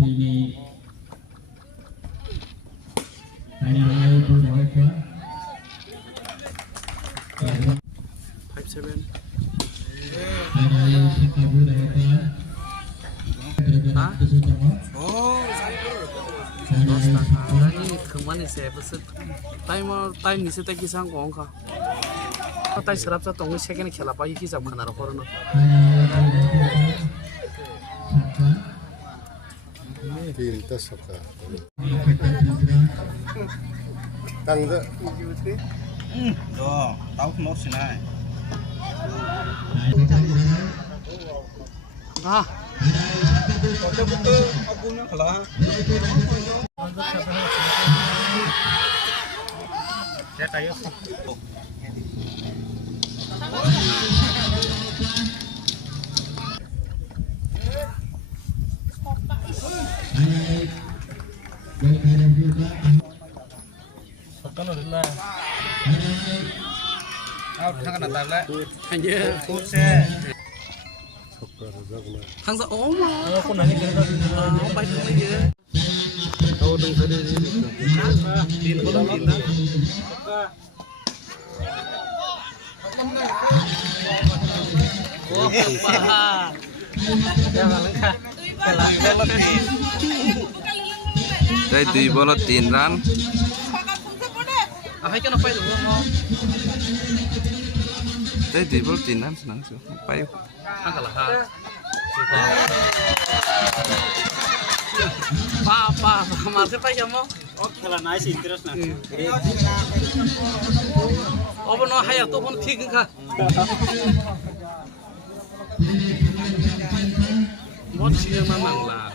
Ini hanya itu mereka. 57 Hanya sekabu mereka. 아? 아니 그만이세 무슨 타임 니세 때 기상 공가 타이 서랍자 동네 세계는 켈라파 이 기상 하나로 걸어놓 Pinta soka. Tangga. Rồi, tao không nói gì này. 아 어제부터 아부는 갈라. 제가요. 잠깐만 일라. 아, 잠깐 나달래. 이제 꽃에 항상 어머 cô nói cái đó bay không lấy gì đâu đừng phải đi tiền có tiền đó wah đây tùy bao là tiền rán hay cho nó bay được không đây tùy bao tiền rán nắng xuống bay ăn cả là ha pa masih pa jam mo খেলা নাই ইন্টারেস্ট না apa no hayat tu pun ঠিক ka mon sih memang lah